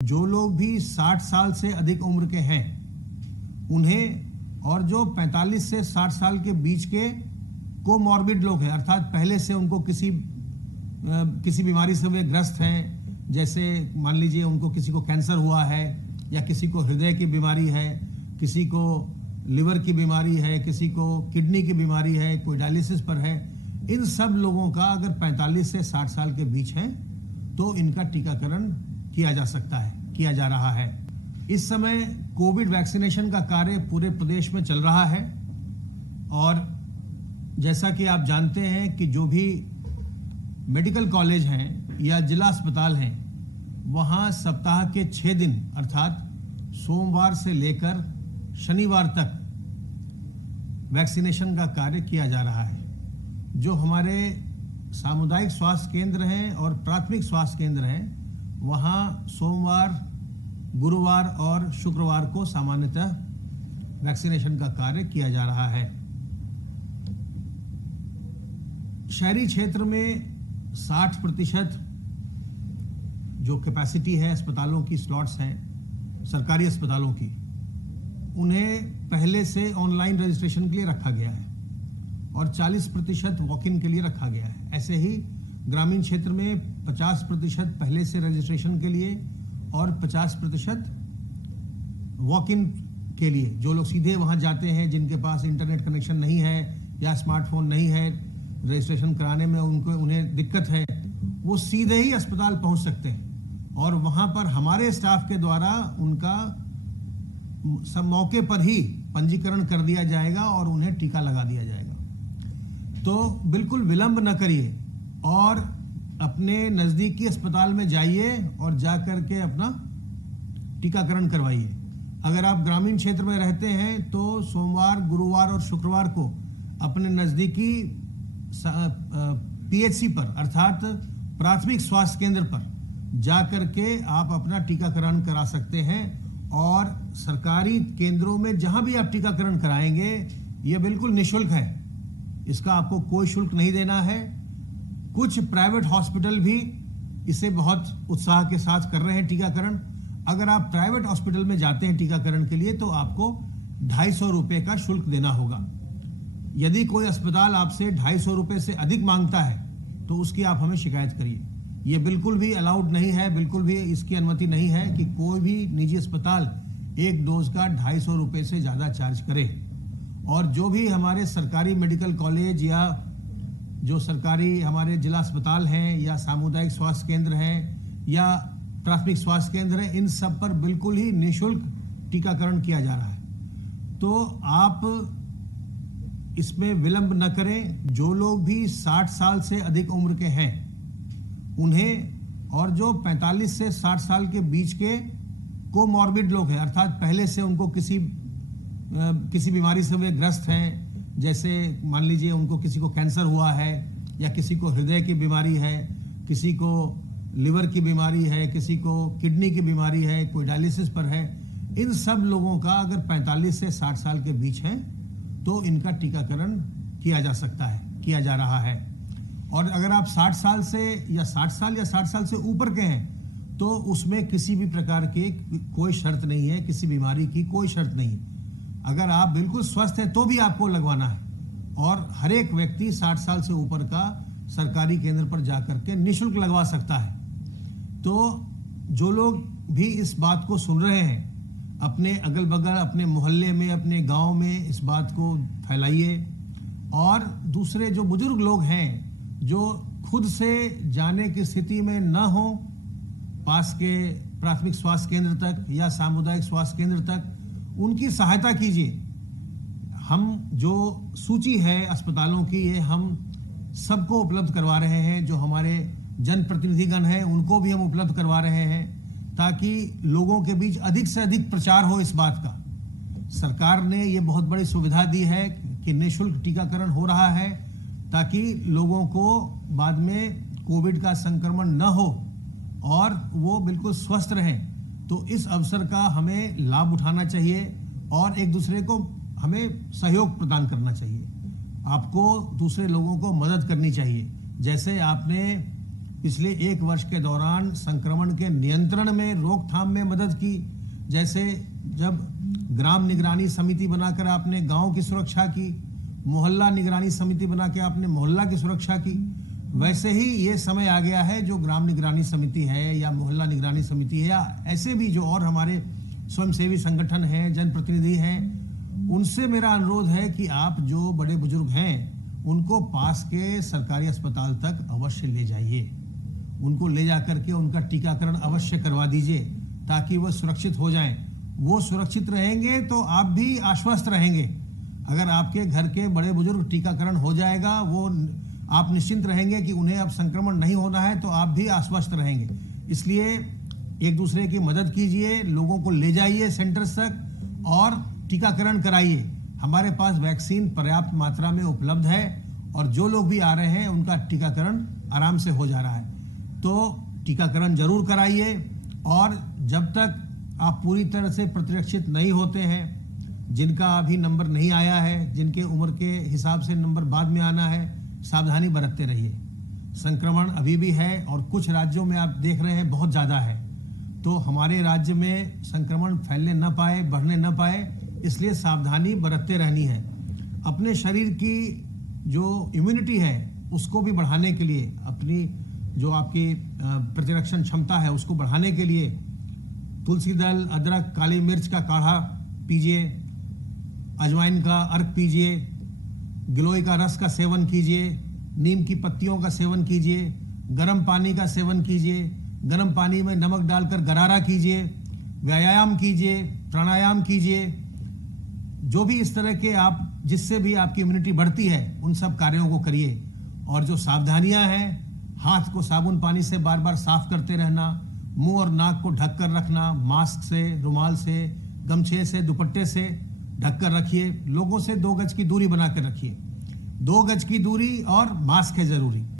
जो लोग भी 60 साल से अधिक उम्र के हैं उन्हें, और जो 45 से 60 साल के बीच के कोमॉर्बिड लोग हैं, अर्थात पहले से उनको किसी बीमारी से वे ग्रस्त हैं, जैसे मान लीजिए उनको किसी को कैंसर हुआ है, या किसी को हृदय की बीमारी है, किसी को लिवर की बीमारी है, किसी को किडनी की बीमारी है, कोई डायलिसिस पर है, इन सब लोगों का अगर 45 से 60 साल के बीच है तो इनका टीकाकरण किया जा सकता है, किया जा रहा है। इस समय कोविड वैक्सीनेशन का कार्य पूरे प्रदेश में चल रहा है, और जैसा कि आप जानते हैं कि जो भी मेडिकल कॉलेज हैं या जिला अस्पताल हैं, वहाँ सप्ताह के 6 दिन अर्थात सोमवार से लेकर शनिवार तक वैक्सीनेशन का कार्य किया जा रहा है। जो हमारे सामुदायिक स्वास्थ्य केंद्र हैं और प्राथमिक स्वास्थ्य केंद्र हैं, वहाँ सोमवार, गुरुवार और शुक्रवार को सामान्यतः वैक्सीनेशन का कार्य किया जा रहा है। शहरी क्षेत्र में 60% जो कैपेसिटी है अस्पतालों की, स्लॉट्स हैं सरकारी अस्पतालों की, उन्हें पहले से ऑनलाइन रजिस्ट्रेशन के लिए रखा गया है, और 40% वॉक इन के लिए रखा गया है। ऐसे ही ग्रामीण क्षेत्र में 50% पहले से रजिस्ट्रेशन के लिए और 50% वॉक इन के लिए, जो लोग सीधे वहाँ जाते हैं, जिनके पास इंटरनेट कनेक्शन नहीं है या स्मार्टफोन नहीं है, रजिस्ट्रेशन कराने में उन्हें दिक्कत है, वो सीधे ही अस्पताल पहुँच सकते हैं, और वहाँ पर हमारे स्टाफ के द्वारा उनका सब मौके पर ही पंजीकरण कर दिया जाएगा और उन्हें टीका लगा दिया जाएगा। तो बिल्कुल विलंब न करिए और अपने नज़दीकी अस्पताल में जाइए और जा कर के अपना टीकाकरण करवाइए। अगर आप ग्रामीण क्षेत्र में रहते हैं तो सोमवार, गुरुवार और शुक्रवार को अपने नज़दीकी पीएचसी पर अर्थात प्राथमिक स्वास्थ्य केंद्र पर जा कर के आप अपना टीकाकरण करा सकते हैं। और सरकारी केंद्रों में जहां भी आप टीकाकरण कराएंगे, ये बिल्कुल निःशुल्क है, इसका आपको कोई शुल्क नहीं देना है। कुछ प्राइवेट हॉस्पिटल भी इसे बहुत उत्साह के साथ कर रहे हैं टीकाकरण। अगर आप प्राइवेट हॉस्पिटल में जाते हैं टीकाकरण के लिए तो आपको 250 रुपये का शुल्क देना होगा। यदि कोई अस्पताल आपसे 250 रुपये से अधिक मांगता है तो उसकी आप हमें शिकायत करिए। ये बिल्कुल भी अलाउड नहीं है, बिल्कुल भी इसकी अनुमति नहीं है कि कोई भी निजी अस्पताल एक डोज का 250 रुपये से ज़्यादा चार्ज करे। और जो भी हमारे सरकारी मेडिकल कॉलेज या जो सरकारी हमारे जिला अस्पताल हैं या सामुदायिक स्वास्थ्य केंद्र हैं या प्राथमिक स्वास्थ्य केंद्र हैं, इन सब पर बिल्कुल ही निःशुल्क टीकाकरण किया जा रहा है। तो आप इसमें विलंब न करें। जो लोग भी 60 साल से अधिक उम्र के हैं उन्हें, और जो 45 से 60 साल के बीच के कोमॉर्बिड लोग हैं, अर्थात पहले से उनको किसी बीमारी से वे ग्रस्त हैं, जैसे मान लीजिए उनको किसी को कैंसर हुआ है, या किसी को हृदय की बीमारी है, किसी को लिवर की बीमारी है, किसी को किडनी की बीमारी है, कोई डायलिसिस पर है, इन सब लोगों का अगर 45 से 60 साल के बीच है तो इनका टीकाकरण किया जा सकता है, किया जा रहा है। और अगर आप 60 साल से या 60 साल से ऊपर के हैं तो उसमें किसी भी प्रकार की कोई शर्त नहीं है, किसी बीमारी की कोई शर्त नहीं है। अगर आप बिल्कुल स्वस्थ हैं तो भी आपको लगवाना है, और हर एक व्यक्ति 60 साल से ऊपर का सरकारी केंद्र पर जाकर के निःशुल्क लगवा सकता है। तो जो लोग भी इस बात को सुन रहे हैं, अपने अगल बगल, अपने मोहल्ले में, अपने गांव में इस बात को फैलाइए। और दूसरे जो बुजुर्ग लोग हैं जो खुद से जाने की स्थिति में न हो पास के प्राथमिक स्वास्थ्य केंद्र तक या सामुदायिक स्वास्थ्य केंद्र तक, उनकी सहायता कीजिए। हम जो सूची है अस्पतालों की, ये हम सबको उपलब्ध करवा रहे हैं। जो हमारे जनप्रतिनिधिगण हैं उनको भी हम उपलब्ध करवा रहे हैं, ताकि लोगों के बीच अधिक से अधिक प्रचार हो इस बात का। सरकार ने ये बहुत बड़ी सुविधा दी है कि निःशुल्क टीकाकरण हो रहा है, ताकि लोगों को बाद में कोविड का संक्रमण न हो और वो बिल्कुल स्वस्थ रहें। तो इस अवसर का हमें लाभ उठाना चाहिए और एक दूसरे को हमें सहयोग प्रदान करना चाहिए। आपको दूसरे लोगों को मदद करनी चाहिए। जैसे आपने पिछले 1 वर्ष के दौरान संक्रमण के नियंत्रण में, रोकथाम में मदद की। जैसे जब ग्राम निगरानी समिति बनाकर आपने गांव की सुरक्षा की, मोहल्ला निगरानी समिति बना के आपने मोहल्ला की सुरक्षा की, वैसे ही ये समय आ गया है जो ग्राम निगरानी समिति है या मोहल्ला निगरानी समिति है या ऐसे भी जो और हमारे स्वयंसेवी संगठन हैं, जनप्रतिनिधि हैं, उनसे मेरा अनुरोध है कि आप जो बड़े बुजुर्ग हैं उनको पास के सरकारी अस्पताल तक अवश्य ले जाइए। उनको ले जाकर के उनका टीकाकरण अवश्य करवा दीजिए ताकि वह सुरक्षित हो जाएं। वो सुरक्षित रहेंगे तो आप भी आश्वस्त रहेंगे। अगर आपके घर के बड़े बुजुर्ग टीकाकरण हो जाएगा, वो आप निश्चिंत रहेंगे कि उन्हें अब संक्रमण नहीं होना है, तो आप भी आश्वस्त रहेंगे। इसलिए एक दूसरे की मदद कीजिए, लोगों को ले जाइए सेंटर्स तक और टीकाकरण कराइए। हमारे पास वैक्सीन पर्याप्त मात्रा में उपलब्ध है और जो लोग भी आ रहे हैं उनका टीकाकरण आराम से हो जा रहा है। तो टीकाकरण जरूर कराइए और जब तक आप पूरी तरह से प्रतिरक्षित नहीं होते हैं, जिनका अभी नंबर नहीं आया है, जिनके उम्र के हिसाब से नंबर बाद में आना है, सावधानी बरतते रहिए। संक्रमण अभी भी है और कुछ राज्यों में आप देख रहे हैं बहुत ज़्यादा है, तो हमारे राज्य में संक्रमण फैलने न पाए, बढ़ने न पाए, इसलिए सावधानी बरतते रहनी है। अपने शरीर की जो इम्यूनिटी है उसको भी बढ़ाने के लिए, अपनी जो आपकी प्रतिरक्षण क्षमता है उसको बढ़ाने के लिए तुलसी दल, अदरक, काली मिर्च का काढ़ा पीजिए, अजवाइन का अर्क पीजिए, गिलोय का रस का सेवन कीजिए, नीम की पत्तियों का सेवन कीजिए, गर्म पानी का सेवन कीजिए, गर्म पानी में नमक डालकर गरारा कीजिए, व्यायाम कीजिए, प्राणायाम कीजिए। जो भी इस तरह के आप जिससे भी आपकी इम्यूनिटी बढ़ती है उन सब कार्यों को करिए। और जो सावधानियां हैं, हाथ को साबुन पानी से बार बार साफ करते रहना, मुंह और नाक को ढक कर रखना, मास्क से, रुमाल से, गमछे से, दुपट्टे से ढक कर रखिए। लोगों से 2 गज की दूरी बना कर रखिए। 2 गज की दूरी और मास्क है जरूरी।